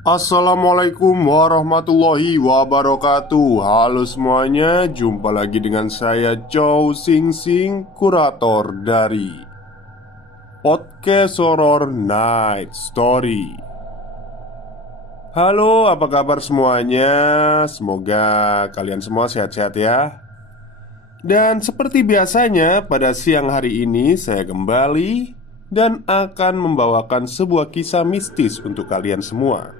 Assalamualaikum warahmatullahi wabarakatuh. Halo semuanya, jumpa lagi dengan saya Chow Sing Sing, kurator dari Podcast Horror Night Story. Halo, apa kabar semuanya? Semoga kalian semua sehat-sehat ya. Dan seperti biasanya, pada siang hari ini saya kembali dan akan membawakan sebuah kisah mistis untuk kalian semua.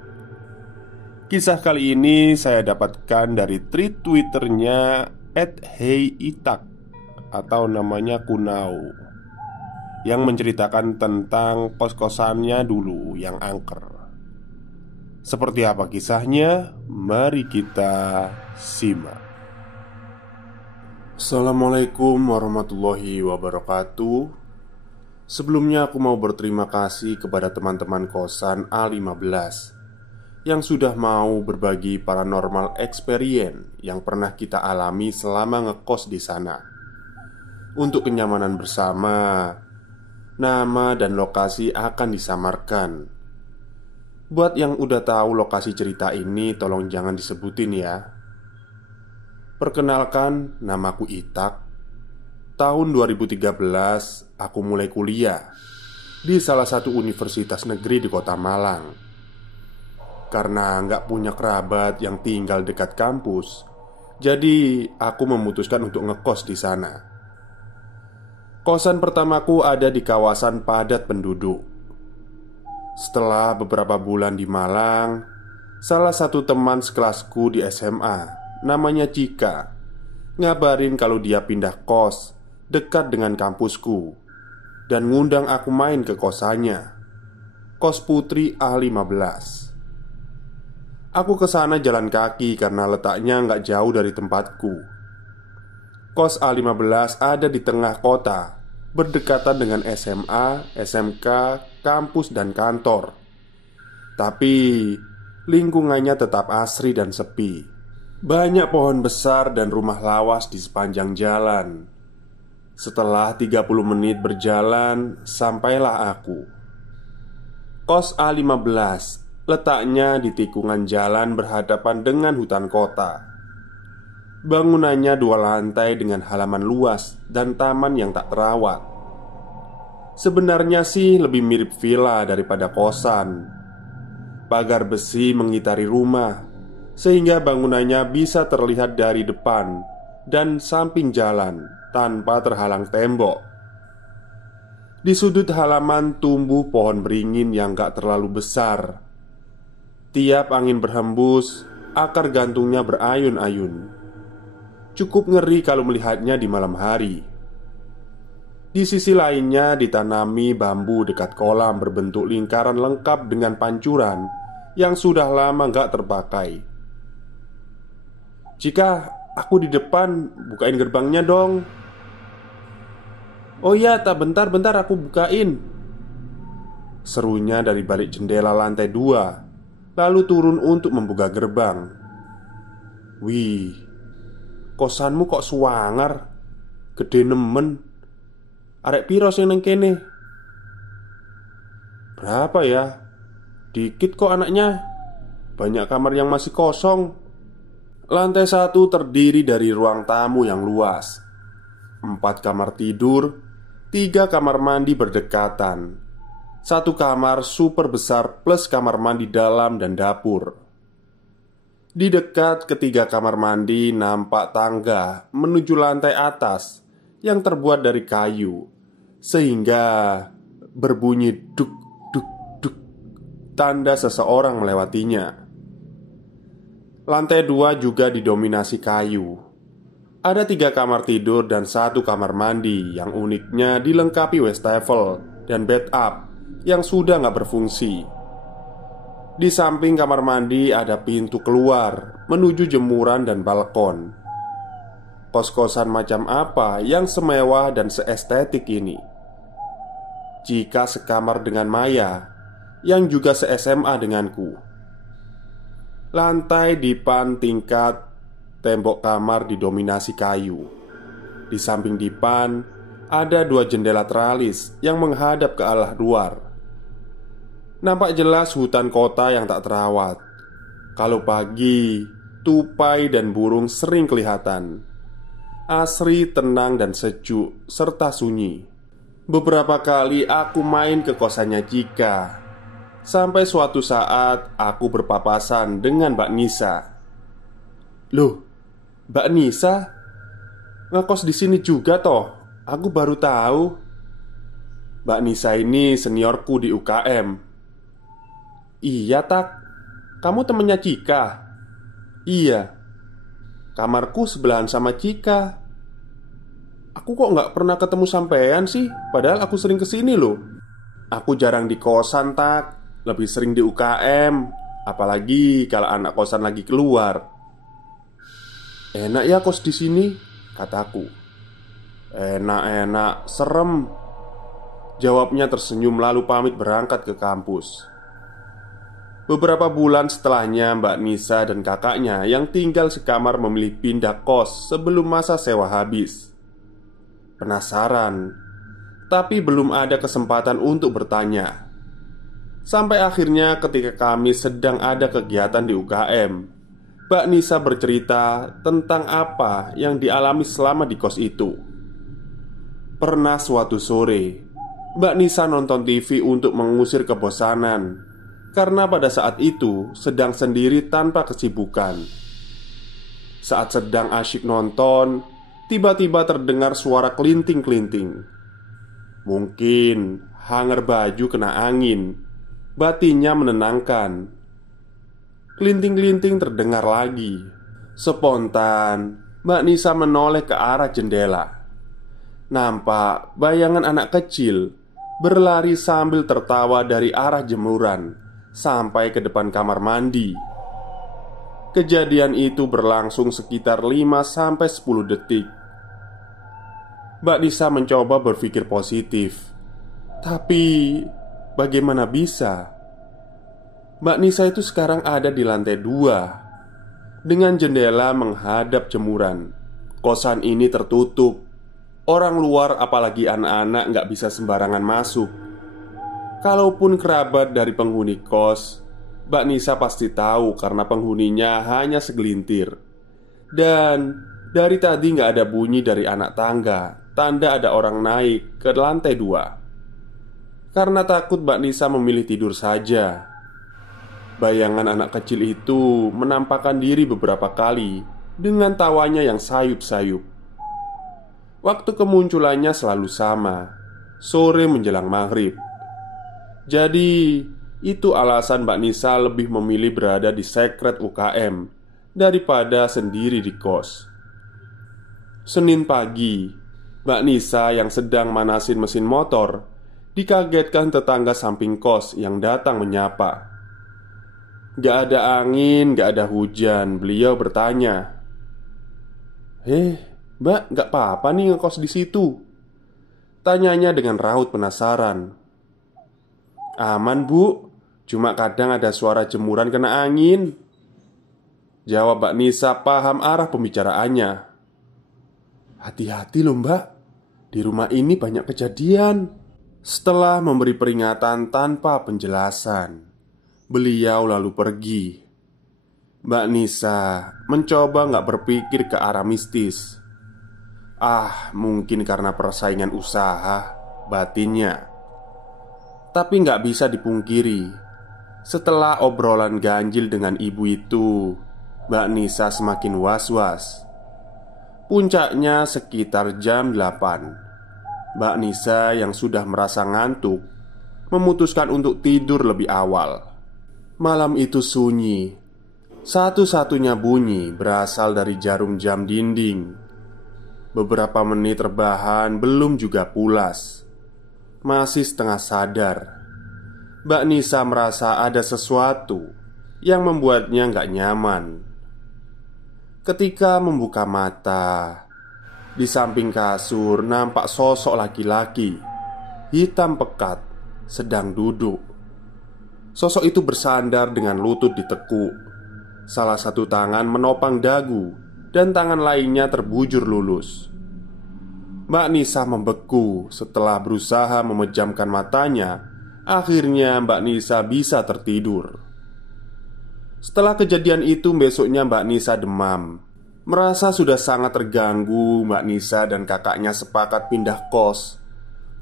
Kisah kali ini saya dapatkan dari tweet Twitternya @heyitak atau namanya Kunau, yang menceritakan tentang kos-kosannya dulu yang angker. Seperti apa kisahnya? Mari kita simak. Assalamualaikum warahmatullahi wabarakatuh. Sebelumnya aku mau berterima kasih kepada teman-teman kosan A15 yang sudah mau berbagi paranormal experience yang pernah kita alami selama ngekos di sana. Untuk kenyamanan bersama, nama dan lokasi akan disamarkan. Buat yang udah tahu lokasi cerita ini, tolong jangan disebutin ya. Perkenalkan, namaku Itak. Tahun 2013, aku mulai kuliah di salah satu universitas negeri di kota Malang. Karena nggak punya kerabat yang tinggal dekat kampus, jadi aku memutuskan untuk ngekos di sana. Kosan pertamaku ada di kawasan padat penduduk. Setelah beberapa bulan di Malang, salah satu teman sekelasku di SMA, namanya Cika, ngabarin kalau dia pindah kos dekat dengan kampusku dan ngundang aku main ke kosannya, Kos Putri A15. Aku kesana jalan kaki karena letaknya nggak jauh dari tempatku. Kos A15 ada di tengah kota, berdekatan dengan SMA, SMK, kampus dan kantor. Tapi lingkungannya tetap asri dan sepi. Banyak pohon besar dan rumah lawas di sepanjang jalan. Setelah 30 menit berjalan, sampailah aku. Kos A15 letaknya di tikungan jalan berhadapan dengan hutan kota. Bangunannya 2 lantai dengan halaman luas dan taman yang tak terawat. Sebenarnya sih lebih mirip villa daripada kosan. Pagar besi mengitari rumah, sehingga bangunannya bisa terlihat dari depan dan samping jalan tanpa terhalang tembok. Di sudut halaman tumbuh pohon beringin yang gak terlalu besar. Tiap angin berhembus, akar gantungnya berayun-ayun. Cukup ngeri kalau melihatnya di malam hari. Di sisi lainnya ditanami bambu dekat kolam berbentuk lingkaran lengkap dengan pancuran yang sudah lama gak terpakai. "Jika aku di depan, bukain gerbangnya dong." "Oh iya, tak bentar aku bukain," serunya dari balik jendela lantai 2, lalu turun untuk membuka gerbang. "Wih, kosanmu kok suwanger, gede nemen. Arek piro sing neng kene?" "Berapa ya? Dikit kok anaknya. Banyak kamar yang masih kosong." Lantai 1 terdiri dari ruang tamu yang luas, 4 kamar tidur, 3 kamar mandi berdekatan, 1 kamar super besar plus kamar mandi dalam dan dapur. Di dekat ketiga kamar mandi nampak tangga menuju lantai atas yang terbuat dari kayu, sehingga berbunyi duk duk duk, tanda seseorang melewatinya. Lantai 2 juga didominasi kayu. Ada 3 kamar tidur dan 1 kamar mandi yang uniknya dilengkapi wastafel dan bathtub yang sudah nggak berfungsi. Di samping kamar mandi ada pintu keluar menuju jemuran dan balkon. Kos-kosan macam apa yang semewah dan seestetik ini? Jika sekamar dengan Maya, yang juga se-SMA denganku. Lantai dipan tingkat tembok kamar didominasi kayu. Di samping dipan ada 2 jendela teralis yang menghadap ke arah luar. Nampak jelas hutan kota yang tak terawat. Kalau pagi, tupai dan burung sering kelihatan. Asri, tenang dan sejuk, serta sunyi. Beberapa kali aku main ke kosannya Cika. Sampai suatu saat aku berpapasan dengan Mbak Nisa. "Loh, Mbak Nisa ngekos di sini juga toh? Aku baru tahu." Mbak Nisa ini seniorku di UKM. "Iya tak, kamu temennya Cika?" "Iya, kamarku sebelahan sama Cika." "Aku kok nggak pernah ketemu sampean sih? Padahal aku sering kesini loh." "Aku jarang di kosan tak, lebih sering di UKM. Apalagi kalau anak kosan lagi keluar." "Enak ya kos di sini," kataku. "Enak-enak, serem," jawabnya tersenyum lalu pamit berangkat ke kampus. Beberapa bulan setelahnya, Mbak Nisa dan kakaknya yang tinggal sekamar memilih pindah kos sebelum masa sewa habis. Penasaran, tapi belum ada kesempatan untuk bertanya. Sampai akhirnya ketika kami sedang ada kegiatan di UKM, Mbak Nisa bercerita tentang apa yang dialami selama di kos itu. Pernah suatu sore, Mbak Nisa nonton TV untuk mengusir kebosanan, karena pada saat itu sedang sendiri tanpa kesibukan. Saat sedang asyik nonton, tiba-tiba terdengar suara kelinting-kelinting. Mungkin hanger baju kena angin. Batinnya menenangkan. Kelinting-kelinting terdengar lagi. Spontan, Mbak Nisa menoleh ke arah jendela. Nampak bayangan anak kecil berlari sambil tertawa dari arah jemuran sampai ke depan kamar mandi. Kejadian itu berlangsung sekitar 5-10 detik. Mbak Nisa mencoba berpikir positif. Tapi bagaimana bisa? Mbak Nisa itu sekarang ada di lantai 2 dengan jendela menghadap jemuran. Kosan ini tertutup. Orang luar apalagi anak-anak nggak bisa sembarangan masuk. Kalaupun kerabat dari penghuni kos, Mbak Nisa pasti tahu karena penghuninya hanya segelintir. Dan dari tadi nggak ada bunyi dari anak tangga, tanda ada orang naik ke lantai 2. Karena takut, Mbak Nisa memilih tidur saja. Bayangan anak kecil itu menampakkan diri beberapa kali dengan tawanya yang sayup-sayup. Waktu kemunculannya selalu sama, sore menjelang maghrib. Jadi, itu alasan Mbak Nisa lebih memilih berada di sekret UKM daripada sendiri di kos. Senin pagi, Mbak Nisa yang sedang manasin mesin motor dikagetkan tetangga samping kos yang datang menyapa. Gak ada angin, gak ada hujan. Beliau bertanya, Mbak, gak apa-apa nih ngekos di situ?" Tanyanya dengan raut penasaran. "Aman bu, cuma kadang ada suara jemuran kena angin," jawab Mbak Nisa paham arah pembicaraannya. "Hati-hati loh mbak, di rumah ini banyak kejadian." Setelah memberi peringatan tanpa penjelasan, beliau lalu pergi. Mbak Nisa mencoba gak berpikir ke arah mistis. Mungkin karena persaingan usaha, batinnya. Tapi nggak bisa dipungkiri, setelah obrolan ganjil dengan ibu itu, Mbak Nisa semakin was-was. Puncaknya sekitar jam 8. Mbak Nisa yang sudah merasa ngantuk memutuskan untuk tidur lebih awal. Malam itu sunyi. Satu-satunya bunyi berasal dari jarum jam dinding. Beberapa menit rebahan belum juga pulas. Masih setengah sadar, Mbak Nisa merasa ada sesuatu yang membuatnya nggak nyaman. Ketika membuka mata, di samping kasur nampak sosok laki-laki hitam pekat sedang duduk. Sosok itu bersandar dengan lutut ditekuk. Salah satu tangan menopang dagu dan tangan lainnya terbujur lulus. Mbak Nisa membeku setelah berusaha memejamkan matanya Akhirnya Mbak Nisa bisa tertidur. Setelah kejadian itu, besoknya Mbak Nisa demam. Merasa sudah sangat terganggu, Mbak Nisa dan kakaknya sepakat pindah kos,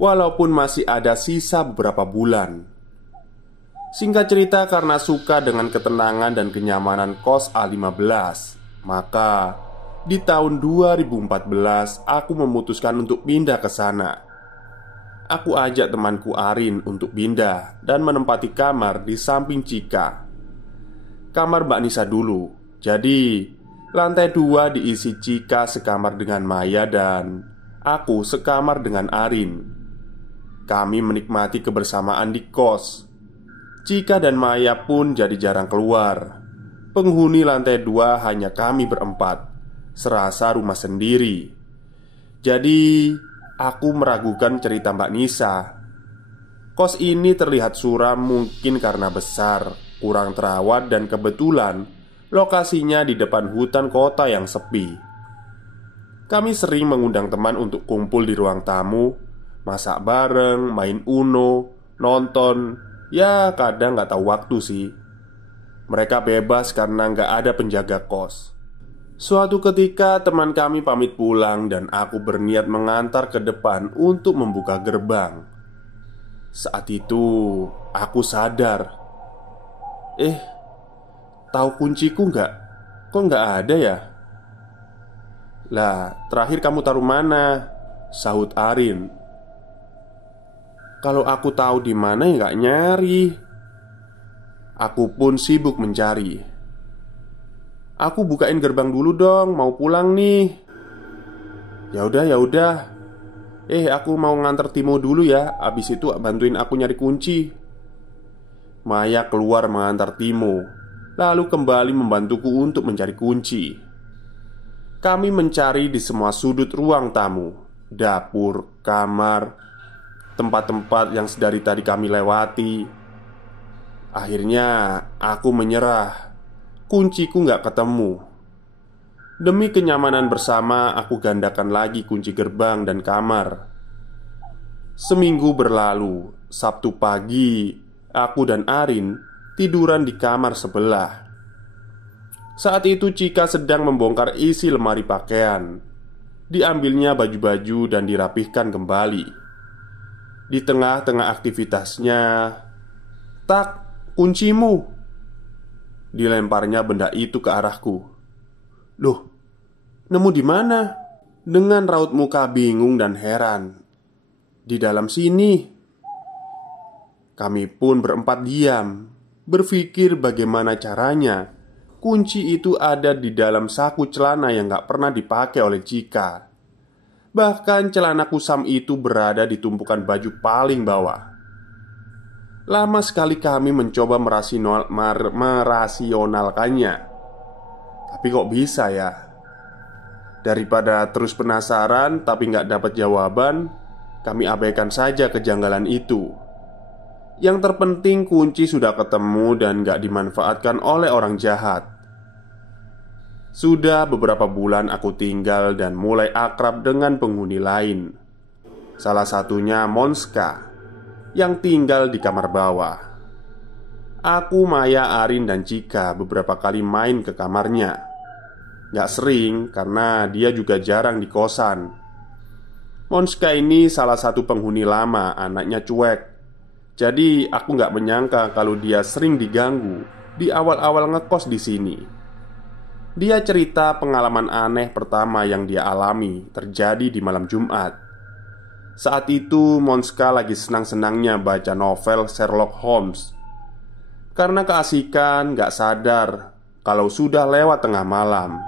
walaupun masih ada sisa beberapa bulan. Singkat cerita, karena suka dengan ketenangan dan kenyamanan kos A15, maka di tahun 2014 aku memutuskan untuk pindah ke sana. Aku ajak temanku Arin untuk pindah dan menempati kamar di samping Cika. Kamar Mbak Nisa dulu. Jadi lantai 2 diisi Cika sekamar dengan Maya dan aku sekamar dengan Arin. Kami menikmati kebersamaan di kos. Cika dan Maya pun jadi jarang keluar. Penghuni lantai 2 hanya kami berempat, serasa rumah sendiri. Jadi aku meragukan cerita Mbak Nisa. Kos ini terlihat suram mungkin karena besar, kurang terawat, dan kebetulan lokasinya di depan hutan kota yang sepi. Kami sering mengundang teman untuk kumpul di ruang tamu, masak bareng, main Uno, nonton. Ya kadang nggak tahu waktu sih. Mereka bebas karena nggak ada penjaga kos. Suatu ketika teman kami pamit pulang dan aku berniat mengantar ke depan untuk membuka gerbang. Saat itu aku sadar, tahu kunciku nggak? Kok nggak ada ya? Lah, terakhir kamu taruh mana? Sahut Arin. Kalau aku tahu di mana ya nggak nyari. Aku pun sibuk mencari. Aku bukain gerbang dulu dong, mau pulang nih. Ya udah, ya udah. Aku mau nganter Timo dulu ya. Abis itu bantuin aku nyari kunci. Maya keluar mengantar Timo, lalu kembali membantuku untuk mencari kunci. Kami mencari di semua sudut ruang tamu, dapur, kamar, tempat-tempat yang sedari tadi kami lewati. Akhirnya aku menyerah. Kunciku nggak ketemu. Demi kenyamanan bersama, aku gandakan lagi kunci gerbang dan kamar. Seminggu berlalu. Sabtu pagi, aku dan Arin tiduran di kamar sebelah. Saat itu Cika sedang membongkar isi lemari pakaian. Diambilnya baju-baju dan dirapihkan kembali. Di tengah-tengah aktivitasnya, tak, kuncimu. Dilemparnya benda itu ke arahku. Loh, nemu di mana? Dengan raut muka bingung dan heran. Di dalam sini. Kami pun berempat diam, berpikir bagaimana caranya kunci itu ada di dalam saku celana yang gak pernah dipakai oleh Cika. Bahkan celana kusam itu berada di tumpukan baju paling bawah. Lama sekali kami mencoba merasionalkannya. Tapi kok bisa ya? Daripada terus penasaran tapi nggak dapat jawaban, kami abaikan saja kejanggalan itu. Yang terpenting kunci sudah ketemu dan nggak dimanfaatkan oleh orang jahat. Sudah beberapa bulan aku tinggal dan mulai akrab dengan penghuni lain. Salah satunya Monska yang tinggal di kamar bawah. Aku, Maya, Arin, dan Cika beberapa kali main ke kamarnya. Gak sering karena dia juga jarang di kosan. Monska ini salah satu penghuni lama, anaknya cuek. Jadi aku gak menyangka kalau dia sering diganggu di awal-awal ngekos di sini. Dia cerita pengalaman aneh pertama yang dia alami terjadi di malam Jumat. Saat itu Monska lagi senang-senangnya baca novel Sherlock Holmes. Karena keasikan gak sadar kalau sudah lewat tengah malam.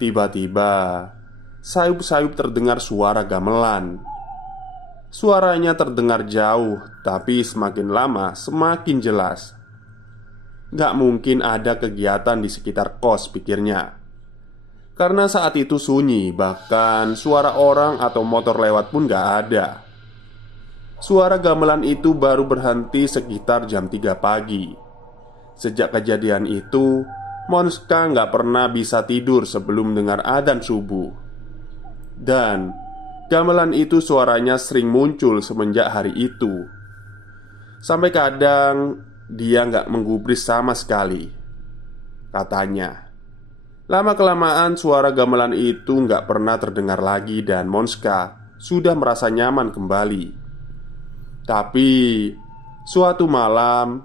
Tiba-tiba sayup-sayup terdengar suara gamelan. Suaranya terdengar jauh, tapi semakin lama semakin jelas. Gak mungkin ada kegiatan di sekitar kos, pikirnya. Karena saat itu sunyi, bahkan suara orang atau motor lewat pun gak ada. Suara gamelan itu baru berhenti sekitar jam 3 pagi. Sejak kejadian itu, Monska gak pernah bisa tidur sebelum dengar adzan subuh. Dan gamelan itu suaranya sering muncul semenjak hari itu. Sampai kadang dia nggak menggubris sama sekali, katanya. Lama-kelamaan suara gamelan itu nggak pernah terdengar lagi dan Monska sudah merasa nyaman kembali. Tapi suatu malam,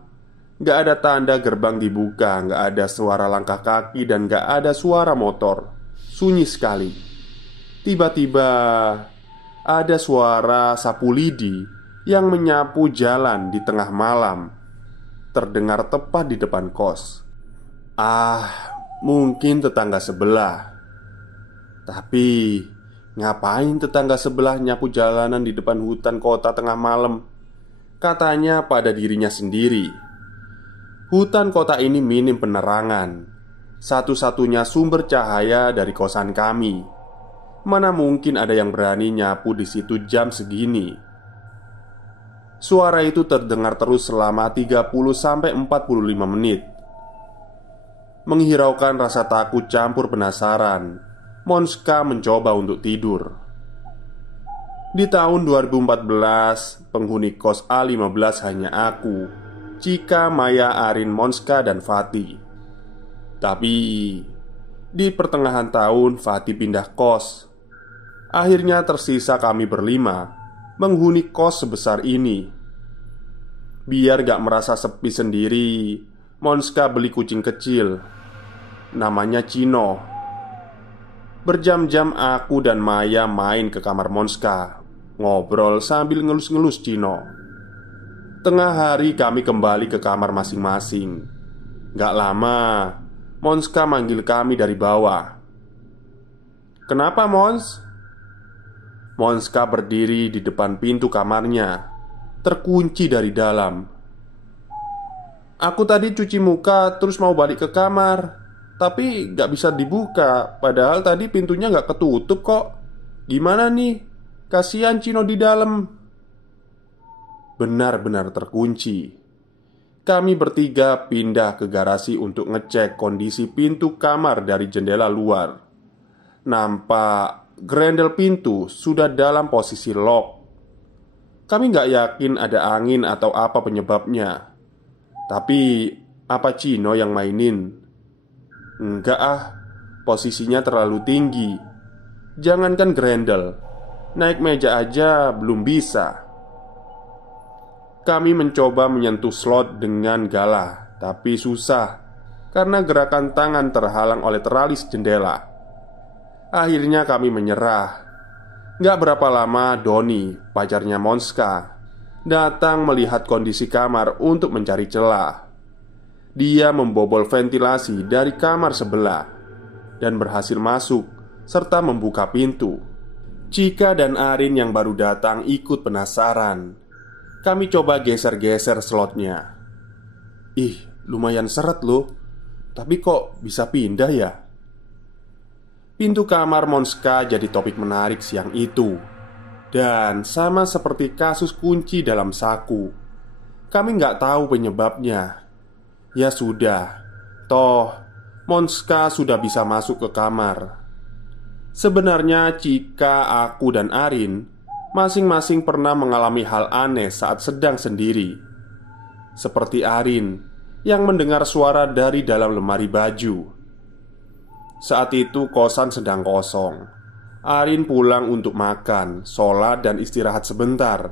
nggak ada tanda gerbang dibuka, nggak ada suara langkah kaki, dan nggak ada suara motor. Sunyi sekali. Tiba-tiba ada suara sapu lidi yang menyapu jalan di tengah malam, terdengar tepat di depan kos. Mungkin tetangga sebelah. Tapi ngapain tetangga sebelah nyapu jalanan di depan hutan kota tengah malam? Katanya pada dirinya sendiri. Hutan kota ini minim penerangan. Satu-satunya sumber cahaya dari kosan kami. Mana mungkin ada yang berani nyapu di situ jam segini. Suara itu terdengar terus selama 30-45 menit. Menghiraukan rasa takut campur penasaran, Monska mencoba untuk tidur. Di tahun 2014, penghuni kos A15 hanya aku, Cika, Maya, Arin, Monska, dan Fatih. Tapi di pertengahan tahun Fatih pindah kos. Akhirnya tersisa kami berlima menghuni kos sebesar ini. Biar gak merasa sepi sendiri, Monska beli kucing kecil, namanya Cino. Berjam-jam aku dan Maya main ke kamar Monska, ngobrol sambil ngelus-ngelus Cino. Tengah hari kami kembali ke kamar masing-masing. Gak lama, Monska manggil kami dari bawah. "Kenapa, Mons?" Monska berdiri di depan pintu kamarnya, terkunci dari dalam. "Aku tadi cuci muka terus mau balik ke kamar, tapi gak bisa dibuka. Padahal tadi pintunya gak ketutup kok. Gimana nih? Kasihan Cino di dalam." Benar-benar terkunci. Kami bertiga pindah ke garasi untuk ngecek kondisi pintu kamar dari jendela luar. Nampak grendel pintu sudah dalam posisi lock. Kami gak yakin ada angin atau apa penyebabnya. Tapi apa Cino yang mainin? Enggak, posisinya terlalu tinggi. Jangankan grendel, naik meja aja belum bisa. Kami mencoba menyentuh slot dengan galah, tapi susah karena gerakan tangan terhalang oleh teralis jendela. Akhirnya kami menyerah. Gak berapa lama Doni, pacarnya Monska, datang melihat kondisi kamar untuk mencari celah. Dia membobol ventilasi dari kamar sebelah dan berhasil masuk serta membuka pintu. Cika dan Arin yang baru datang ikut penasaran. Kami coba geser-geser slotnya. Ih, lumayan seret loh. Tapi kok bisa pindah ya? Pintu kamar Monska jadi topik menarik siang itu. Dan sama seperti kasus kunci dalam saku, kami nggak tahu penyebabnya. Ya sudah, toh Monska sudah bisa masuk ke kamar. Sebenarnya Cika, aku, dan Arin masing-masing pernah mengalami hal aneh saat sedang sendiri. Seperti Arin yang mendengar suara dari dalam lemari baju. Saat itu kosan sedang kosong. Arin pulang untuk makan, sholat, dan istirahat sebentar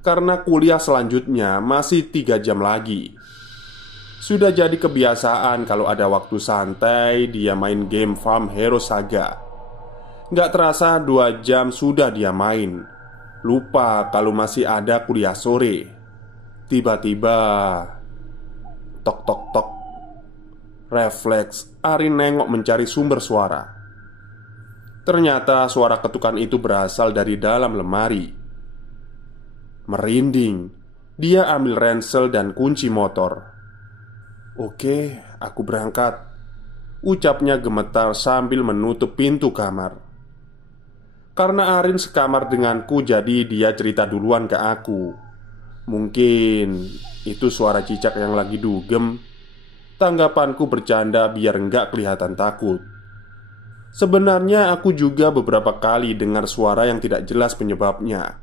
karena kuliah selanjutnya masih 3 jam lagi. Sudah jadi kebiasaan kalau ada waktu santai dia main game Farm Hero Saga. Gak terasa 2 jam sudah dia main. Lupa kalau masih ada kuliah sore. Tiba-tiba tok tok tok. Refleks Arin nengok mencari sumber suara. Ternyata suara ketukan itu berasal dari dalam lemari. Merinding, dia ambil ransel dan kunci motor. "Oke, aku berangkat," ucapnya gemetar sambil menutup pintu kamar. Karena Arin sekamar denganku, jadi dia cerita duluan ke aku. Mungkin itu suara cicak yang lagi dugem. Tanggapanku bercanda biar enggak kelihatan takut. Sebenarnya aku juga beberapa kali dengar suara yang tidak jelas penyebabnya.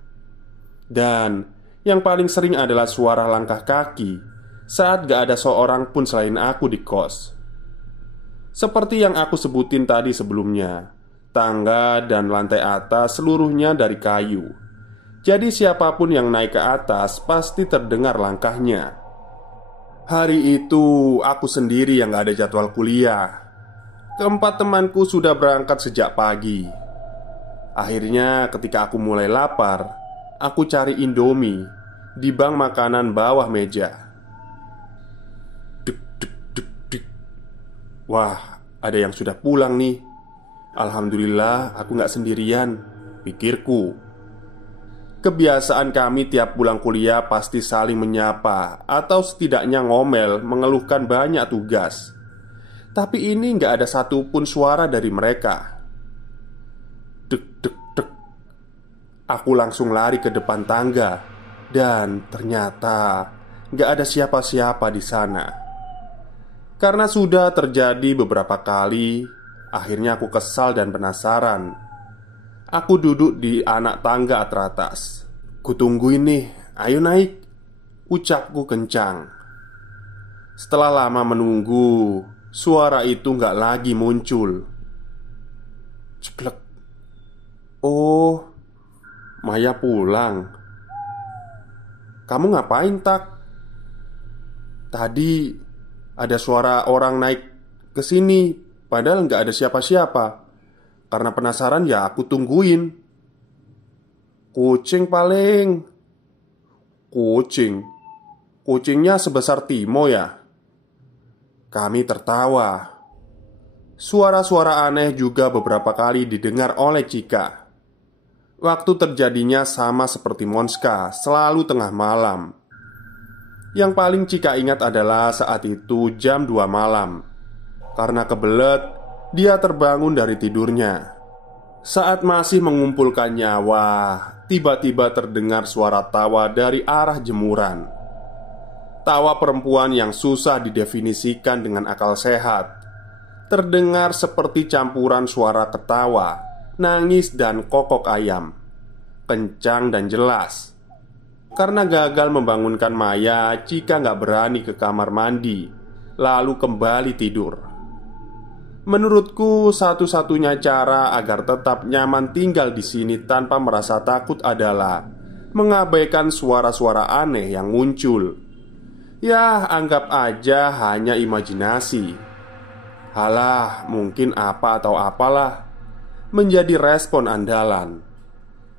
Dan Yang paling sering adalah suara langkah kaki saat gak ada seorang pun selain aku di kos. Seperti yang aku sebutin tadi sebelumnya, tangga dan lantai atas seluruhnya dari kayu. Jadi siapapun yang naik ke atas pasti terdengar langkahnya. Hari itu aku sendiri yang gak ada jadwal kuliah. Keempat temanku sudah berangkat sejak pagi. Akhirnya ketika aku mulai lapar, aku cari Indomie di bank makanan bawah meja. Dek, dek, dek, dek. Wah, ada yang sudah pulang nih. Alhamdulillah aku gak sendirian, pikirku. Kebiasaan kami tiap pulang kuliah pasti saling menyapa atau setidaknya ngomel mengeluhkan banyak tugas. Tapi ini gak ada satupun suara dari mereka. Dek, dek, dek. Aku langsung lari ke depan tangga. Dan ternyata gak ada siapa-siapa di sana. Karena sudah terjadi beberapa kali, akhirnya aku kesal dan penasaran. Aku duduk di anak tangga teratas. Kutungguin nih, ayo naik, ucapku kencang. Setelah lama menunggu, suara itu gak lagi muncul. Ceklek. Oh, Maya pulang. Kamu ngapain, Tak? Tadi ada suara orang naik ke sini, padahal gak ada siapa-siapa. Karena penasaran ya aku tungguin. Kucing paling. Kucing? Kucingnya sebesar Timo ya? Kami tertawa. Suara-suara aneh juga beberapa kali didengar oleh Cika. Waktu terjadinya sama seperti Monska, selalu tengah malam. Yang paling Cika ingat adalah saat itu jam 2 malam. Karena kebelet, dia terbangun dari tidurnya. Saat masih mengumpulkan nyawa, tiba-tiba terdengar suara tawa dari arah jemuran. Tawa perempuan yang susah didefinisikan dengan akal sehat. Terdengar seperti campuran suara ketawa, nangis, dan kokok ayam. Kencang dan jelas. Karena gagal membangunkan Maya, Cika gak berani ke kamar mandi, lalu kembali tidur. Menurutku, satu-satunya cara agar tetap nyaman tinggal di sini tanpa merasa takut adalah mengabaikan suara-suara aneh yang muncul. Ya, anggap aja hanya imajinasi. Halah, mungkin apa atau apalah menjadi respon andalan.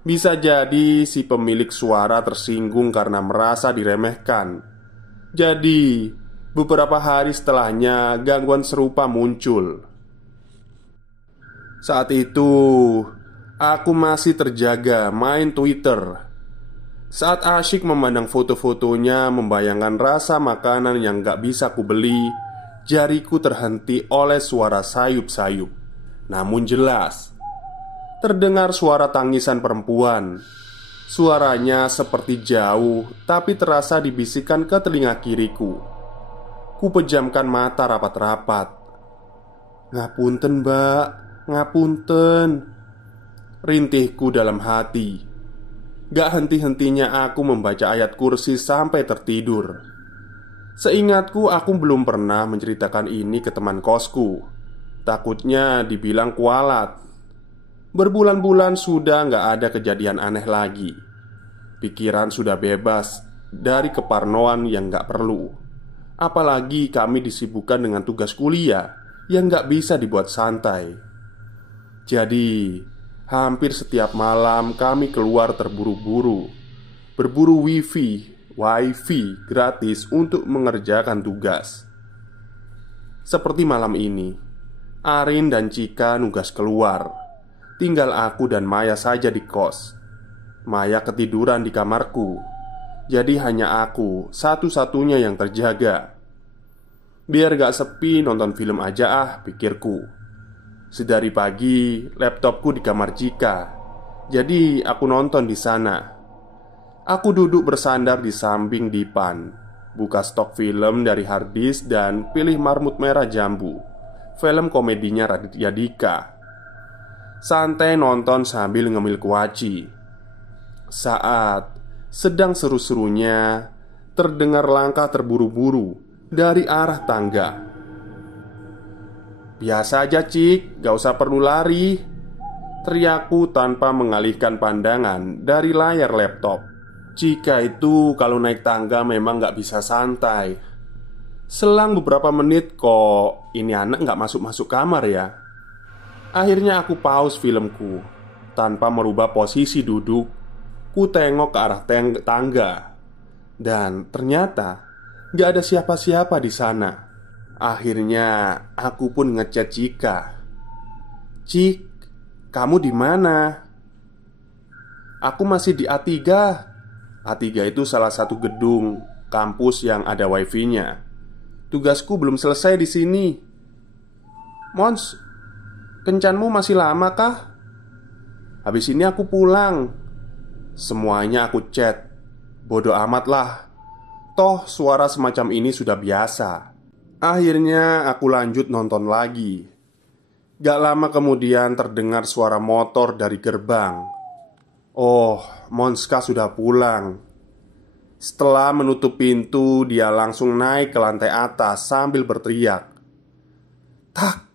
Bisa jadi si pemilik suara tersinggung karena merasa diremehkan. Jadi, beberapa hari setelahnya gangguan serupa muncul. Saat itu, aku masih terjaga main Twitter. Saat asyik memandang foto-fotonya, membayangkan rasa makanan yang gak bisa kubeli, jariku terhenti oleh suara sayup-sayup. Namun jelas, terdengar suara tangisan perempuan. Suaranya seperti jauh, tapi terasa dibisikkan ke telinga kiriku. Ku pejamkan mata rapat-rapat. Ngapunten, Mbak, ngapunten, rintihku dalam hati. Gak henti-hentinya aku membaca ayat kursi sampai tertidur. Seingatku aku belum pernah menceritakan ini ke teman kosku. Takutnya dibilang kualat. Berbulan-bulan sudah gak ada kejadian aneh lagi. Pikiran sudah bebas dari keparnoan yang gak perlu. Apalagi kami disibukkan dengan tugas kuliah yang gak bisa dibuat santai. Jadi, hampir setiap malam kami keluar terburu-buru, berburu wifi gratis untuk mengerjakan tugas. Seperti malam ini, Arin dan Cika nugas keluar. Tinggal aku dan Maya saja di kos. Maya ketiduran di kamarku. Jadi hanya aku satu-satunya yang terjaga. Biar gak sepi nonton film aja ah, pikirku. Sedari pagi, laptopku di kamar Cika. Jadi aku nonton di sana. Aku duduk bersandar di samping dipan, buka stok film dari harddisk dan pilih Marmut Merah Jambu, film komedinya Raditya Dika. Santai nonton sambil ngemil kuaci. Saat Sedang seru-serunya terdengar langkah terburu-buru dari arah tangga. "Biasa aja, Cik, gak usah perlu lari," teriakku tanpa mengalihkan pandangan dari layar laptop. Cika itu kalau naik tangga memang gak bisa santai. Selang beberapa menit kok ini anak gak masuk-masuk kamar ya. Akhirnya aku pause filmku. Tanpa merubah posisi duduk, ku tengok ke arah tangga. Dan ternyata gak ada siapa-siapa di sana. Akhirnya aku pun ngechat Cika. "Cik, kamu di mana?" "Aku masih di A3. A3 itu salah satu gedung kampus yang ada wifi-nya. Tugasku belum selesai di sini." "Mons, kencanmu masih lama kah?" "Habis ini aku pulang." Semuanya aku chat. Bodoh amat lah. Toh suara semacam ini sudah biasa. Akhirnya aku lanjut nonton lagi. Gak lama kemudian terdengar suara motor dari gerbang. Oh, Monska sudah pulang. Setelah menutup pintu, dia langsung naik ke lantai atas sambil berteriak. "Tak!"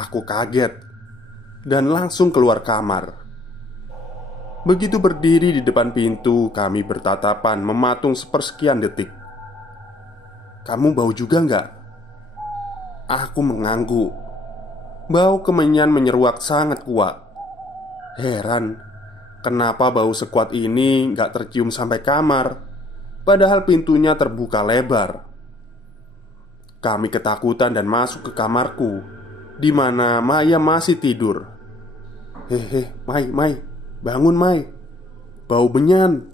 Aku kaget dan langsung keluar kamar. Begitu berdiri di depan pintu, kami bertatapan mematung sepersekian detik. "Kamu bau juga nggak?" Aku mengangguk. Bau kemenyan menyeruak sangat kuat. Heran, kenapa bau sekuat ini nggak tercium sampai kamar, padahal pintunya terbuka lebar. Kami ketakutan dan masuk ke kamarku, di mana Maya masih tidur. "Hehe, Mai, bangun Mai, bau menyan."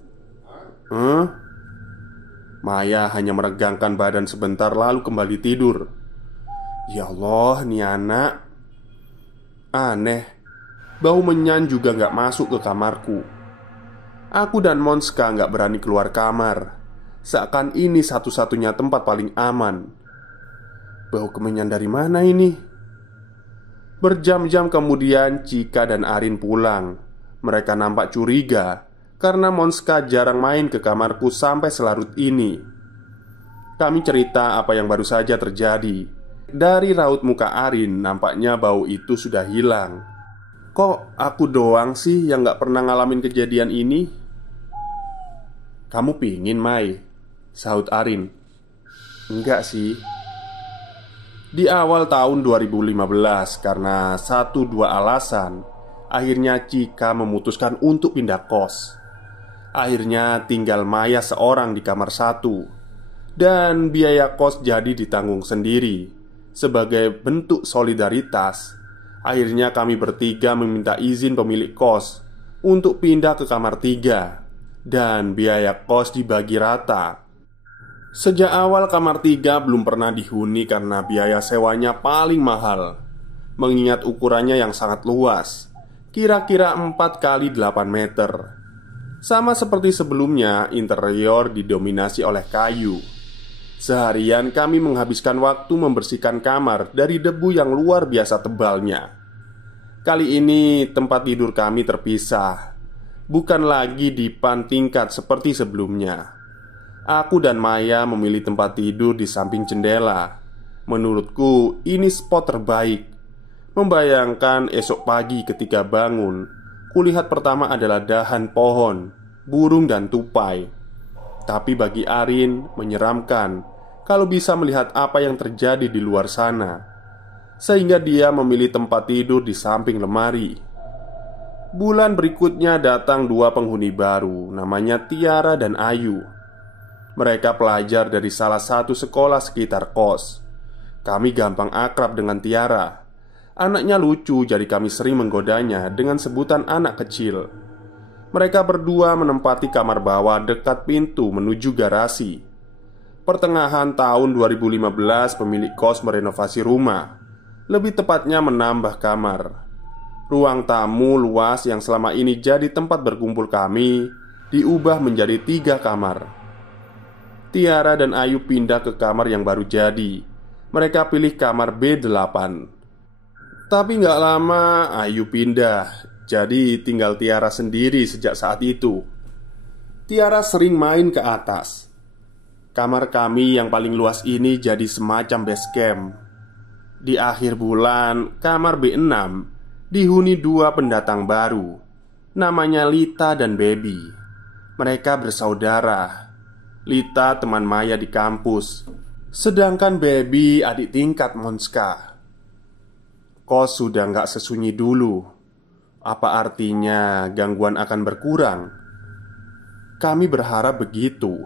Maya hanya meregangkan badan sebentar lalu kembali tidur. Ya Allah, nih anak. Aneh, bau menyan juga gak masuk ke kamarku. Aku dan Monska gak berani keluar kamar. Seakan ini satu-satunya tempat paling aman. Bau kemenyan dari mana ini? Berjam-jam kemudian Cika dan Arin pulang. Mereka nampak curiga karena Monska jarang main ke kamarku sampai selarut ini. Kami cerita apa yang baru saja terjadi. Dari raut muka Arin, nampaknya bau itu sudah hilang. "Kok aku doang sih yang gak pernah ngalamin kejadian ini?" "Kamu pingin, Mai?" sahut Arin. "Enggak sih." Di awal tahun 2015, karena satu dua alasan, akhirnya Cika memutuskan untuk pindah kos. Akhirnya tinggal Maya seorang di kamar satu. Dan biaya kos jadi ditanggung sendiri. Sebagai bentuk solidaritas, akhirnya kami bertiga meminta izin pemilik kos untuk pindah ke kamar 3. Dan biaya kos dibagi rata. Sejak awal kamar 3 belum pernah dihuni karena biaya sewanya paling mahal. Mengingat ukurannya yang sangat luas, kira-kira 4 kali 8 meter. Sama seperti sebelumnya, interior didominasi oleh kayu. Seharian kami menghabiskan waktu membersihkan kamar dari debu yang luar biasa tebalnya. Kali ini tempat tidur kami terpisah. Bukan lagi dipan tingkat seperti sebelumnya. Aku dan Maya memilih tempat tidur di samping jendela. Menurutku ini spot terbaik. Membayangkan esok pagi ketika bangun, kulihat pertama adalah dahan pohon, burung dan tupai. Tapi bagi Arin menyeramkan kalau bisa melihat apa yang terjadi di luar sana, sehingga dia memilih tempat tidur di samping lemari. Bulan berikutnya datang 2 penghuni baru, namanya Tiara dan Ayu. Mereka pelajar dari salah satu sekolah sekitar kos. Kami gampang akrab dengan Tiara. Anaknya lucu, jadi kami sering menggodanya dengan sebutan anak kecil. Mereka berdua menempati kamar bawah dekat pintu menuju garasi. Pertengahan tahun 2015, pemilik kos merenovasi rumah. Lebih tepatnya menambah kamar. Ruang tamu luas yang selama ini jadi tempat berkumpul kami diubah menjadi 3 kamar. Tiara dan Ayu pindah ke kamar yang baru jadi. Mereka pilih kamar B8. Tapi gak lama Ayu pindah. Jadi tinggal Tiara sendiri sejak saat itu. Tiara sering main ke atas. Kamar kami yang paling luas ini jadi semacam base camp. Di akhir bulan, kamar B6 dihuni dua pendatang baru. Namanya Lita dan Baby. Mereka bersaudara. Lita teman Maya di kampus, sedangkan Baby adik tingkat Monska. Kos sudah nggak sesunyi dulu. Apa artinya gangguan akan berkurang? Kami berharap begitu.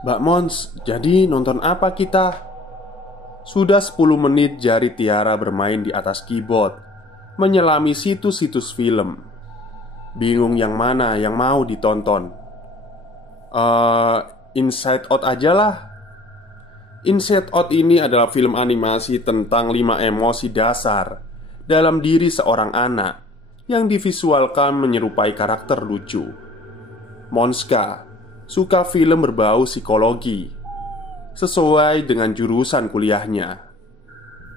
Mbak Mons, jadi nonton apa kita? Sudah 10 menit jari Tiara bermain di atas keyboard, menyelami situs-situs film. Bingung yang mana yang mau ditonton. Inside Out aja lah. Inside Out ini adalah film animasi tentang 5 emosi dasar dalam diri seorang anak yang divisualkan menyerupai karakter lucu. Monska suka film berbau psikologi sesuai dengan jurusan kuliahnya.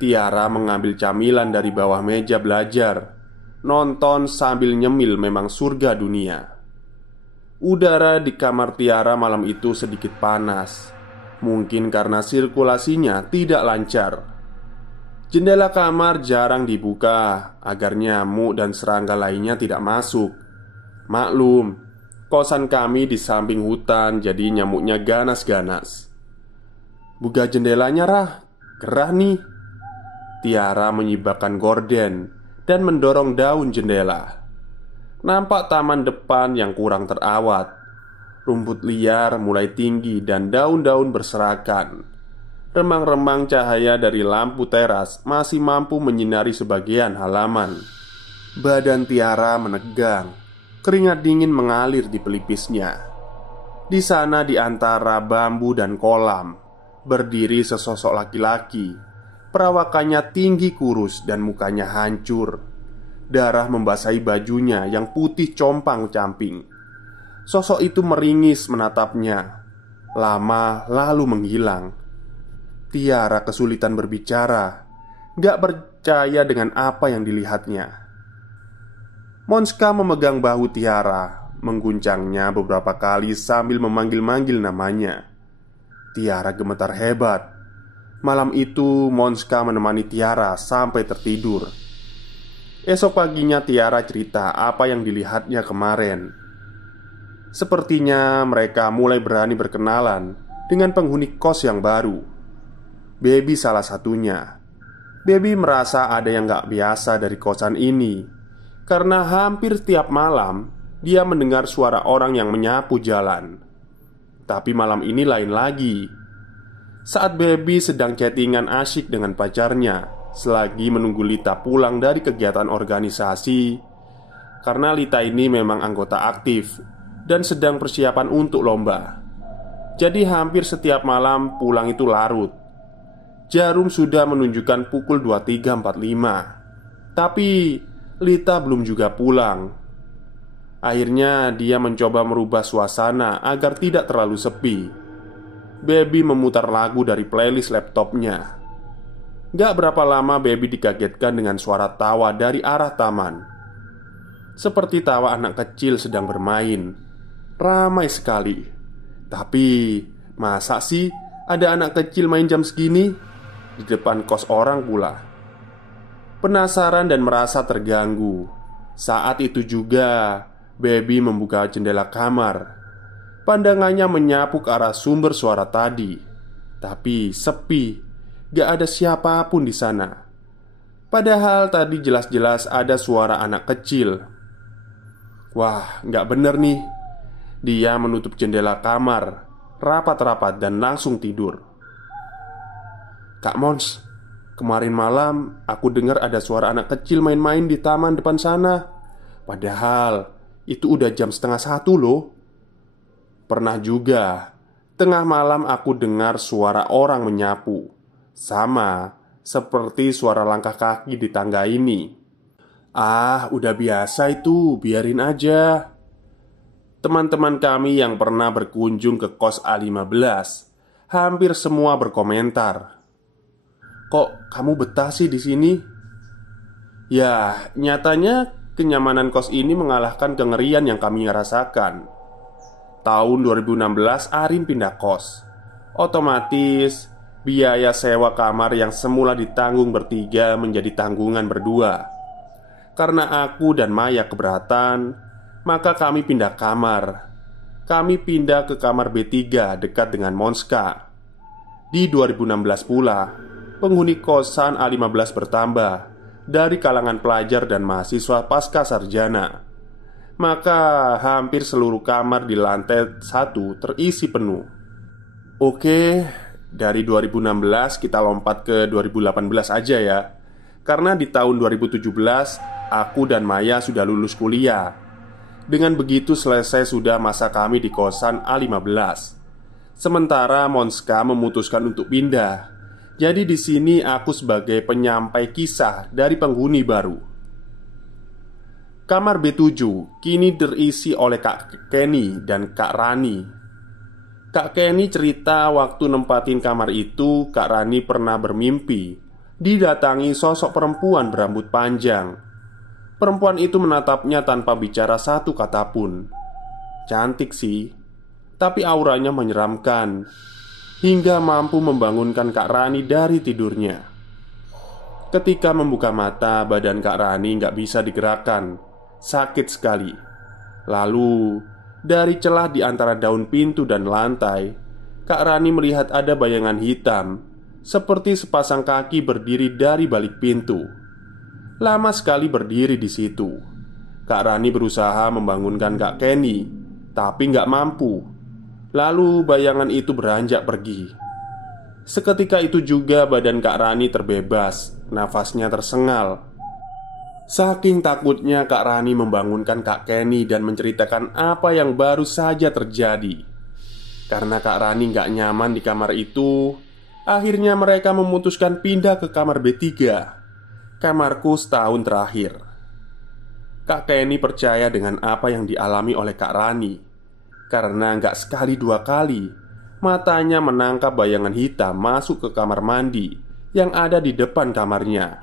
Tiara mengambil camilan dari bawah meja belajar. Nonton sambil nyemil memang surga dunia. Udara di kamar Tiara malam itu sedikit panas. Mungkin karena sirkulasinya tidak lancar. Jendela kamar jarang dibuka agar nyamuk dan serangga lainnya tidak masuk. Maklum, kosan kami di samping hutan, jadi nyamuknya ganas-ganas. Buka jendelanya, Rah. Gerah nih. Tiara menyibakkan gorden dan mendorong daun jendela. Nampak taman depan yang kurang terawat. Rumput liar mulai tinggi dan daun-daun berserakan. Remang-remang cahaya dari lampu teras masih mampu menyinari sebagian halaman. Badan Tiara menegang. Keringat dingin mengalir di pelipisnya. Di sana di antara bambu dan kolam berdiri sesosok laki-laki. Perawakannya tinggi kurus dan mukanya hancur. Darah membasahi bajunya yang putih compang-camping. Sosok itu meringis menatapnya. Lama lalu menghilang. Tiara kesulitan berbicara. Gak percaya dengan apa yang dilihatnya. Monska memegang bahu Tiara, mengguncangnya beberapa kali sambil memanggil-manggil namanya. Tiara gemetar hebat. Malam itu Monska menemani Tiara sampai tertidur. Esok paginya Tiara cerita apa yang dilihatnya kemarin. Sepertinya mereka mulai berani berkenalan dengan penghuni kos yang baru. Baby salah satunya. Baby merasa ada yang gak biasa dari kosan ini, karena hampir setiap malam dia mendengar suara orang yang menyapu jalan. Tapi malam ini lain lagi. Saat Baby sedang chattingan asyik dengan pacarnya selagi menunggu Lita pulang dari kegiatan organisasi. Karena Lita ini memang anggota aktif dan sedang persiapan untuk lomba. Jadi hampir setiap malam pulang itu larut. Jarum sudah menunjukkan pukul 23.45. Tapi Lita belum juga pulang. Akhirnya dia mencoba merubah suasana agar tidak terlalu sepi. Baby memutar lagu dari playlist laptopnya. Gak berapa lama Baby dikagetkan dengan suara tawa dari arah taman. Seperti tawa anak kecil sedang bermain. Ramai sekali. Tapi masa sih ada anak kecil main jam segini? Di depan kos orang pula. Penasaran dan merasa terganggu. Saat itu juga Baby membuka jendela kamar. Pandangannya menyapu ke arah sumber suara tadi. Tapi sepi. Gak ada siapapun di sana. Padahal tadi jelas-jelas ada suara anak kecil. Wah, gak bener nih. Dia menutup jendela kamar rapat-rapat dan langsung tidur. Kak Mons, kemarin malam aku dengar ada suara anak kecil main-main di taman depan sana. Padahal itu udah jam 12:30 loh. Pernah juga tengah malam aku dengar suara orang menyapu. Sama seperti suara langkah kaki di tangga ini. Ah, udah biasa itu, biarin aja. Teman-teman kami yang pernah berkunjung ke kos A15 hampir semua berkomentar. Kok kamu betah sih di sini? Ya, nyatanya kenyamanan kos ini mengalahkan kengerian yang kami rasakan. tahun 2016 Arin pindah kos. Otomatis biaya sewa kamar yang semula ditanggung bertiga menjadi tanggungan berdua. Karena aku dan Maya keberatan, maka kami pindah kamar. Kami pindah ke kamar B3 dekat dengan Monska. Di 2016 pula, penghuni kosan A15 bertambah dari kalangan pelajar dan mahasiswa pasca sarjana. Maka hampir seluruh kamar di lantai 1 terisi penuh. Oke, dari 2016 kita lompat ke 2018 aja ya. Karena di tahun 2017 aku dan Maya sudah lulus kuliah. Dengan begitu selesai sudah masa kami di kosan A15. Sementara Monska memutuskan untuk pindah. Jadi di sini aku sebagai penyampai kisah dari penghuni baru. Kamar B7 kini terisi oleh Kak Kenny dan Kak Rani. Kak Kenny cerita waktu nempatin kamar itu, Kak Rani pernah bermimpi didatangi sosok perempuan berambut panjang. Perempuan itu menatapnya tanpa bicara satu kata pun. Cantik sih, tapi auranya menyeramkan hingga mampu membangunkan Kak Rani dari tidurnya. Ketika membuka mata, badan Kak Rani nggak bisa digerakkan. Sakit sekali. Lalu, dari celah di antara daun pintu dan lantai, Kak Rani melihat ada bayangan hitam seperti sepasang kaki berdiri dari balik pintu. Lama sekali berdiri di situ. Kak Rani berusaha membangunkan Kak Kenny, tapi nggak mampu. Lalu bayangan itu beranjak pergi. Seketika itu juga badan Kak Rani terbebas, nafasnya tersengal. Saking takutnya Kak Rani membangunkan Kak Kenny dan menceritakan apa yang baru saja terjadi. Karena Kak Rani gak nyaman di kamar itu, akhirnya mereka memutuskan pindah ke kamar B3, kamarku setahun terakhir. Kak Kenny percaya dengan apa yang dialami oleh Kak Rani. Karena gak sekali dua kali matanya menangkap bayangan hitam masuk ke kamar mandi yang ada di depan kamarnya.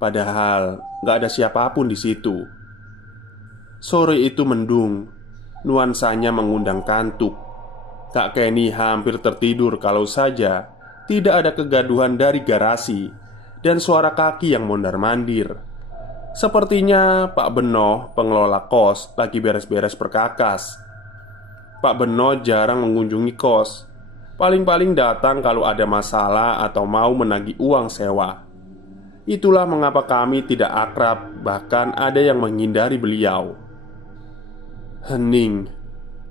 Padahal gak ada siapapun di situ. Sore itu mendung, nuansanya mengundang kantuk. Kak Kenny hampir tertidur kalau saja tidak ada kegaduhan dari garasi dan suara kaki yang mondar-mandir. Sepertinya Pak Beno, pengelola kos, lagi beres-beres perkakas. Pak Beno jarang mengunjungi kos. Paling-paling datang kalau ada masalah atau mau menagih uang sewa. Itulah mengapa kami tidak akrab, bahkan ada yang menghindari beliau. Hening.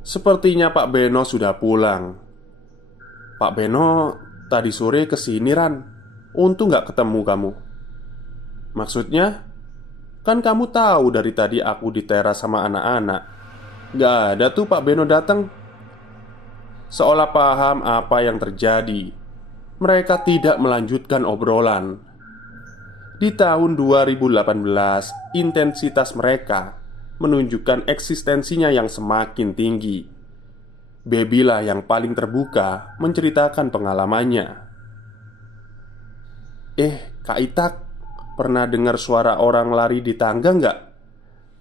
Sepertinya Pak Beno sudah pulang. Pak Beno, tadi sore kesini Ran. Untung gak ketemu kamu. Maksudnya? Kan kamu tahu dari tadi aku di teras sama anak-anak. Gak ada tuh Pak Beno datang. Seolah paham apa yang terjadi, mereka tidak melanjutkan obrolan. Di tahun 2018, intensitas mereka menunjukkan eksistensinya yang semakin tinggi. Baby lah yang paling terbuka menceritakan pengalamannya. Kak Itak, pernah dengar suara orang lari di tangga nggak?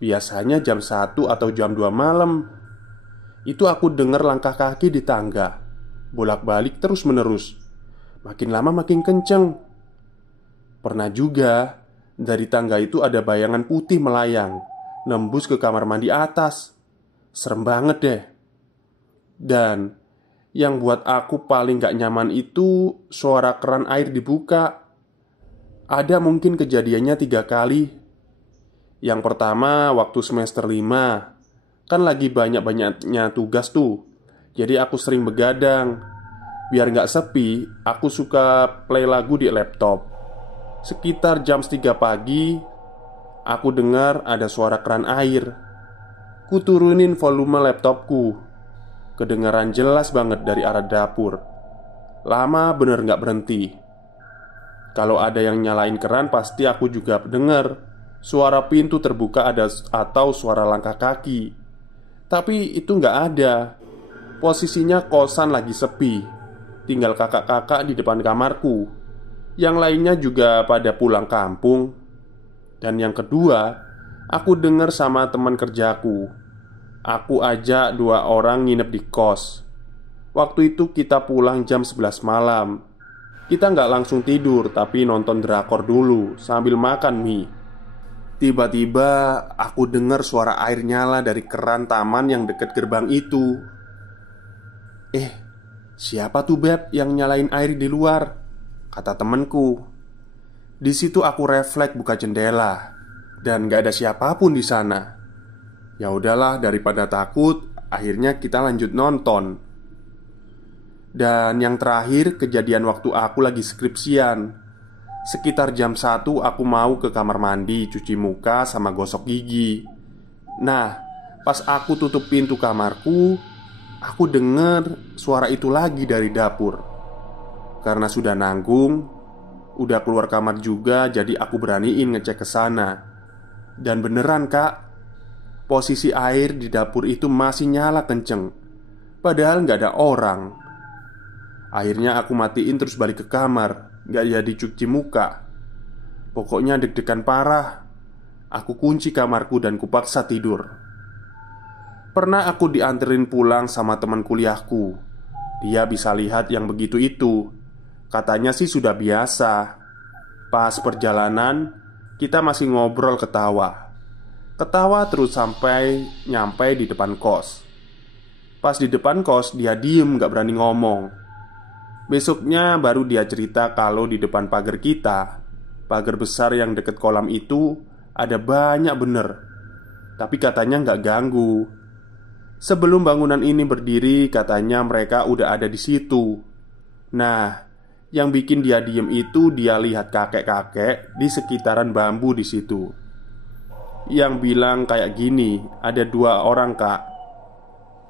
Biasanya jam 1 atau jam 2 malam. Itu aku dengar langkah kaki di tangga, bolak-balik terus-menerus. Makin lama makin kenceng. Pernah juga, dari tangga itu ada bayangan putih melayang, nembus ke kamar mandi atas. Serem banget deh. Dan yang buat aku paling gak nyaman itu suara keran air dibuka. Ada mungkin kejadiannya 3 kali. Yang pertama waktu semester 5. Kan lagi banyak-banyaknya tugas tuh. Jadi aku sering begadang. Biar gak sepi, aku suka play lagu di laptop. Sekitar jam 3 pagi, aku dengar ada suara keran air. Kuturunin volume laptopku. Kedengaran jelas banget dari arah dapur. Lama bener gak berhenti. Kalau ada yang nyalain keran pasti aku juga dengar suara pintu terbuka atau suara langkah kaki. Tapi itu gak ada. Posisinya kosan lagi sepi. Tinggal kakak-kakak di depan kamarku. Yang lainnya juga pada pulang kampung. Dan yang kedua, aku dengar sama teman kerjaku. Aku ajak 2 orang nginep di kos. Waktu itu kita pulang jam 11 malam. Kita nggak langsung tidur, tapi nonton drakor dulu sambil makan mie. Tiba-tiba aku dengar suara air nyala dari keran taman yang dekat gerbang itu. Siapa tuh Beb yang nyalain air di luar?" kata temenku. Di situ aku refleks buka jendela dan gak ada siapapun di sana. Ya udahlah, daripada takut, akhirnya kita lanjut nonton. Dan yang terakhir kejadian waktu aku lagi skripsian. Sekitar jam 1 aku mau ke kamar mandi, cuci muka sama gosok gigi. Nah, pas aku tutup pintu kamarku, aku dengar suara itu lagi dari dapur. Karena sudah nanggung, udah keluar kamar juga, jadi aku beraniin ngecek ke sana. Dan beneran Kak, posisi air di dapur itu masih nyala kenceng, padahal nggak ada orang. Akhirnya aku matiin terus balik ke kamar, nggak jadi cuci muka. Pokoknya deg-degan parah. Aku kunci kamarku dan kupaksa tidur. Pernah aku dianterin pulang sama teman kuliahku. Dia bisa lihat yang begitu itu. Katanya sih sudah biasa. Pas perjalanan, kita masih ngobrol ketawa. Ketawa terus sampai nyampe di depan kos. Pas di depan kos, dia diem gak berani ngomong. Besoknya baru dia cerita kalau di depan pagar kita, pagar besar yang deket kolam itu, ada banyak bener. Tapi katanya gak ganggu. Sebelum bangunan ini berdiri, katanya mereka udah ada di situ. Nah, yang bikin dia diem itu dia lihat kakek-kakek di sekitaran bambu di situ. Yang bilang kayak gini, ada 2 orang Kak.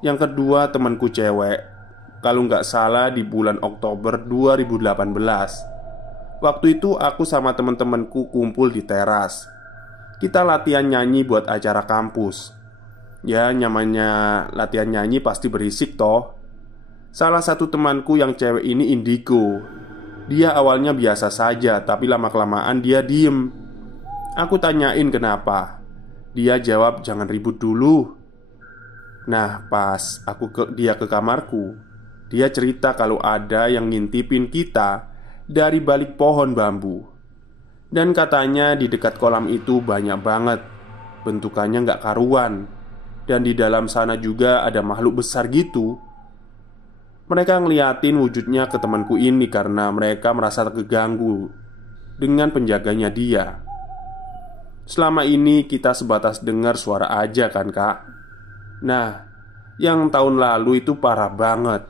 Yang kedua temanku cewek. Kalau nggak salah di bulan Oktober 2018. Waktu itu aku sama temen-temenku kumpul di teras. Kita latihan nyanyi buat acara kampus. Ya namanya latihan nyanyi pasti berisik toh. Salah satu temanku yang cewek ini indigo. Dia awalnya biasa saja, tapi lama-kelamaan dia diem. Aku tanyain kenapa. Dia jawab jangan ribut dulu. Nah pas dia ke kamarku, dia cerita kalau ada yang ngintipin kita dari balik pohon bambu. Dan katanya di dekat kolam itu banyak banget. Bentukannya nggak karuan. Dan di dalam sana juga ada makhluk besar gitu. Mereka ngeliatin wujudnya ke temanku ini karena mereka merasa terganggu dengan penjaganya dia. Selama ini kita sebatas dengar suara aja kan Kak. Nah, yang tahun lalu itu parah banget.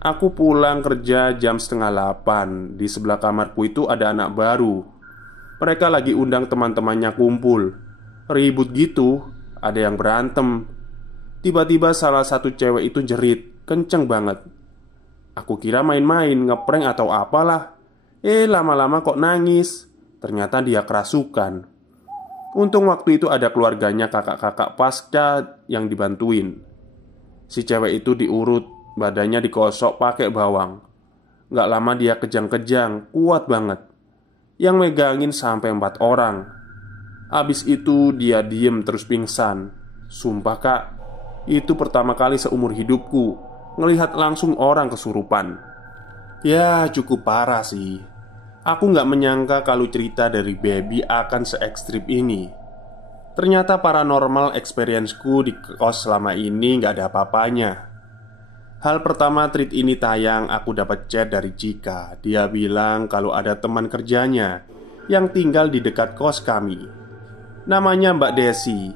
Aku pulang kerja jam 7:30. Di sebelah kamarku itu ada anak baru. Mereka lagi undang teman-temannya kumpul. Ribut gitu, ada yang berantem. Tiba-tiba salah satu cewek itu jerit, kenceng banget. Aku kira main-main, ngeprank atau apalah. Lama-lama kok nangis. Ternyata dia kerasukan. Untung waktu itu ada keluarganya kakak-kakak pasca yang dibantuin. Si cewek itu diurut, badannya dikosok pakai bawang. Gak lama dia kejang-kejang, kuat banget. Yang megangin sampai 4 orang. Abis itu dia diem terus pingsan. Sumpah Kak, itu pertama kali seumur hidupku ngelihat langsung orang kesurupan. Ya cukup parah sih. Aku gak menyangka kalau cerita dari Baby akan se-ekstrim ini. Ternyata paranormal experience-ku di kos selama ini gak ada apa-apanya. Hal pertama tweet ini tayang, aku dapat chat dari Cika. Dia bilang kalau ada teman kerjanya yang tinggal di dekat kos kami. Namanya Mbak Desi.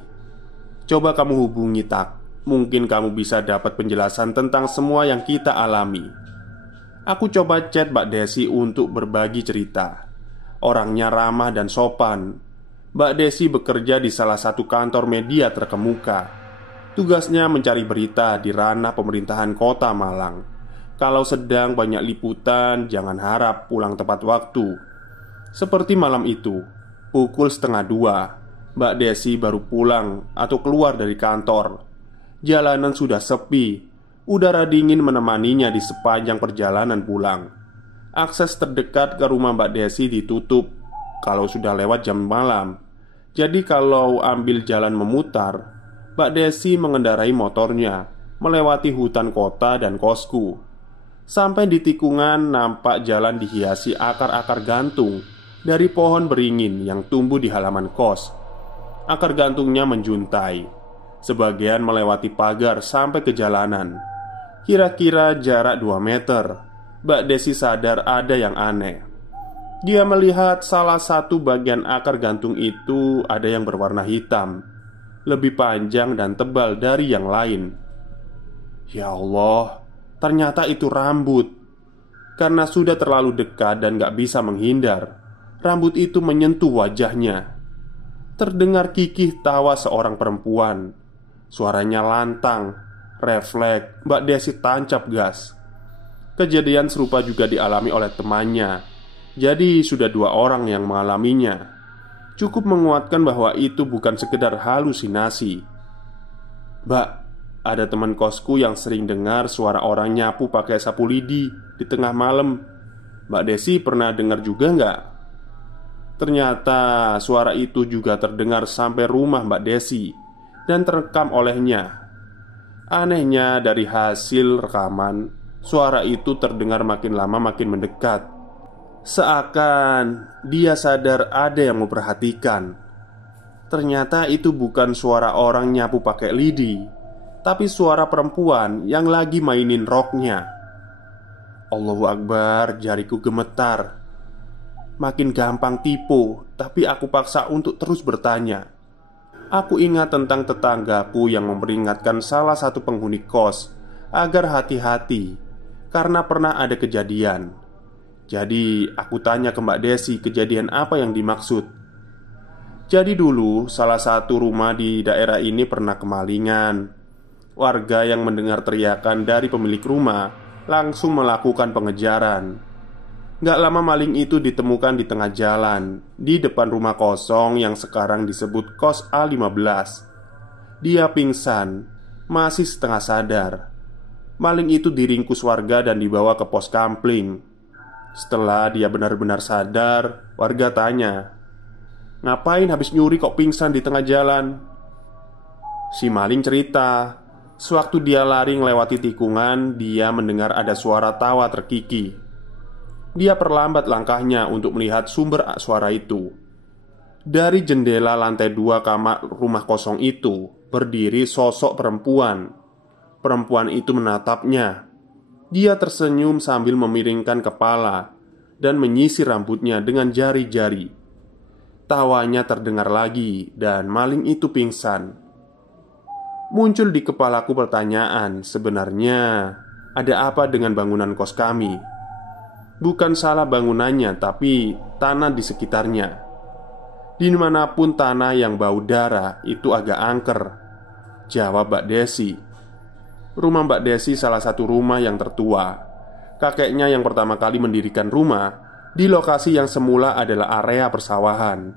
Coba kamu hubungi Tak. Mungkin kamu bisa dapat penjelasan tentang semua yang kita alami. Aku coba chat Mbak Desi untuk berbagi cerita. Orangnya ramah dan sopan. Mbak Desi bekerja di salah satu kantor media terkemuka. Tugasnya mencari berita di ranah pemerintahan kota Malang. Kalau sedang banyak liputan, jangan harap pulang tepat waktu. Seperti malam itu, pukul 1:30, Mbak Desi baru pulang atau keluar dari kantor. Jalanan sudah sepi. Udara dingin menemaninya di sepanjang perjalanan pulang. Akses terdekat ke rumah Mbak Desi ditutup kalau sudah lewat jam malam. Jadi kalau ambil jalan memutar, Mbak Desi mengendarai motornya melewati hutan kota dan kosku. Sampai di tikungan, nampak jalan dihiasi akar-akar gantung dari pohon beringin yang tumbuh di halaman kos. Akar gantungnya menjuntai, sebagian melewati pagar sampai ke jalanan. Kira-kira jarak 2 meter. Mbak Desi sadar ada yang aneh. Dia melihat salah satu bagian akar gantung itu ada yang berwarna hitam, lebih panjang dan tebal dari yang lain. Ya Allah, ternyata itu rambut. Karena sudah terlalu dekat dan gak bisa menghindar, rambut itu menyentuh wajahnya. Terdengar kikih tawa seorang perempuan. Suaranya lantang, refleks. Mbak Desi tancap gas. Kejadian serupa juga dialami oleh temannya. Jadi sudah 2 orang yang mengalaminya. Cukup menguatkan bahwa itu bukan sekedar halusinasi. Mbak, ada teman kosku yang sering dengar suara orang nyapu pakai sapu lidi di tengah malam. Mbak Desi pernah dengar juga nggak? Ternyata suara itu juga terdengar sampai rumah Mbak Desi dan terekam olehnya. Anehnya, dari hasil rekaman, suara itu terdengar makin lama makin mendekat. Seakan dia sadar ada yang memperhatikan. Ternyata itu bukan suara orang nyapu pakai lidi, tapi suara perempuan yang lagi mainin roknya. Allahu Akbar, jariku gemetar. Makin gampang tipu, tapi aku paksa untuk terus bertanya. Aku ingat tentang tetanggaku yang memperingatkan salah satu penghuni kos agar hati-hati, karena pernah ada kejadian. Jadi aku tanya ke Mbak Desi kejadian apa yang dimaksud. Jadi dulu salah satu rumah di daerah ini pernah kemalingan. Warga yang mendengar teriakan dari pemilik rumah langsung melakukan pengejaran. Gak lama maling itu ditemukan di tengah jalan, di depan rumah kosong yang sekarang disebut kos A15. Dia pingsan, masih setengah sadar. Maling itu diringkus warga dan dibawa ke pos kampling. Setelah dia benar-benar sadar, warga tanya, "Ngapain habis nyuri kok pingsan di tengah jalan?" Si maling cerita, sewaktu dia lari melewati tikungan, dia mendengar ada suara tawa terkikih. Dia perlambat langkahnya untuk melihat sumber suara itu. Dari jendela lantai 2 kamar rumah kosong itu berdiri sosok perempuan. Perempuan itu menatapnya. Dia tersenyum sambil memiringkan kepala dan menyisir rambutnya dengan jari-jari. Tawanya terdengar lagi dan maling itu pingsan. Muncul di kepalaku pertanyaan, sebenarnya ada apa dengan bangunan kos kami? Bukan salah bangunannya, tapi tanah di sekitarnya. Dimanapun tanah yang bau darah itu agak angker, jawab Mbak Desi. Rumah Mbak Desi salah satu rumah yang tertua. Kakeknya yang pertama kali mendirikan rumah di lokasi yang semula adalah area persawahan.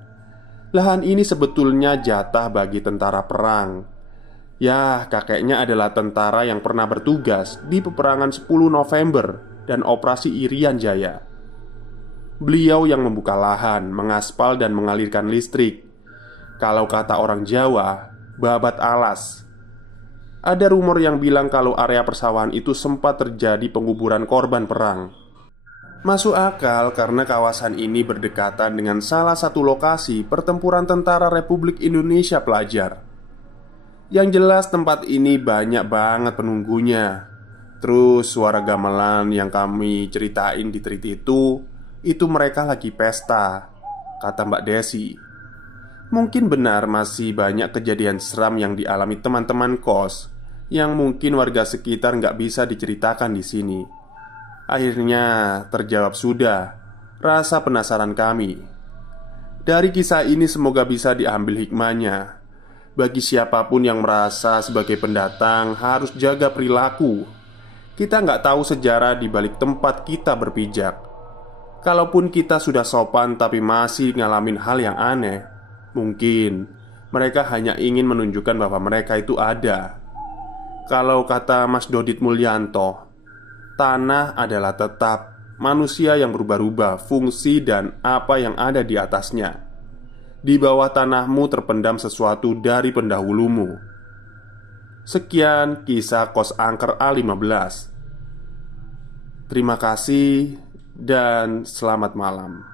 Lahan ini sebetulnya jatah bagi tentara perang. Ya, kakeknya adalah tentara yang pernah bertugas di peperangan 10 November dan Operasi Irian Jaya. Beliau yang membuka lahan, mengaspal dan mengalirkan listrik. Kalau kata orang Jawa, babat alas. Ada rumor yang bilang kalau area persawahan itu sempat terjadi penguburan korban perang. Masuk akal karena kawasan ini berdekatan dengan salah satu lokasi pertempuran tentara Republik Indonesia Pelajar. Yang jelas tempat ini banyak banget penunggunya. Terus suara gamelan yang kami ceritain di treat itu mereka lagi pesta, kata Mbak Desi. Mungkin benar masih banyak kejadian seram yang dialami teman-teman kos yang mungkin warga sekitar nggak bisa diceritakan di sini. Akhirnya terjawab sudah rasa penasaran kami. Dari kisah ini semoga bisa diambil hikmahnya. Bagi siapapun yang merasa sebagai pendatang harus jaga perilaku. Kita nggak tahu sejarah di balik tempat kita berpijak. Kalaupun kita sudah sopan tapi masih ngalamin hal yang aneh, mungkin mereka hanya ingin menunjukkan bahwa mereka itu ada. Kalau kata Mas Dodit Mulyanto, tanah adalah tetap, manusia yang berubah-ubah fungsi dan apa yang ada di atasnya. Di bawah tanahmu terpendam sesuatu dari pendahulumu. Sekian kisah kos angker A15. Terima kasih dan selamat malam.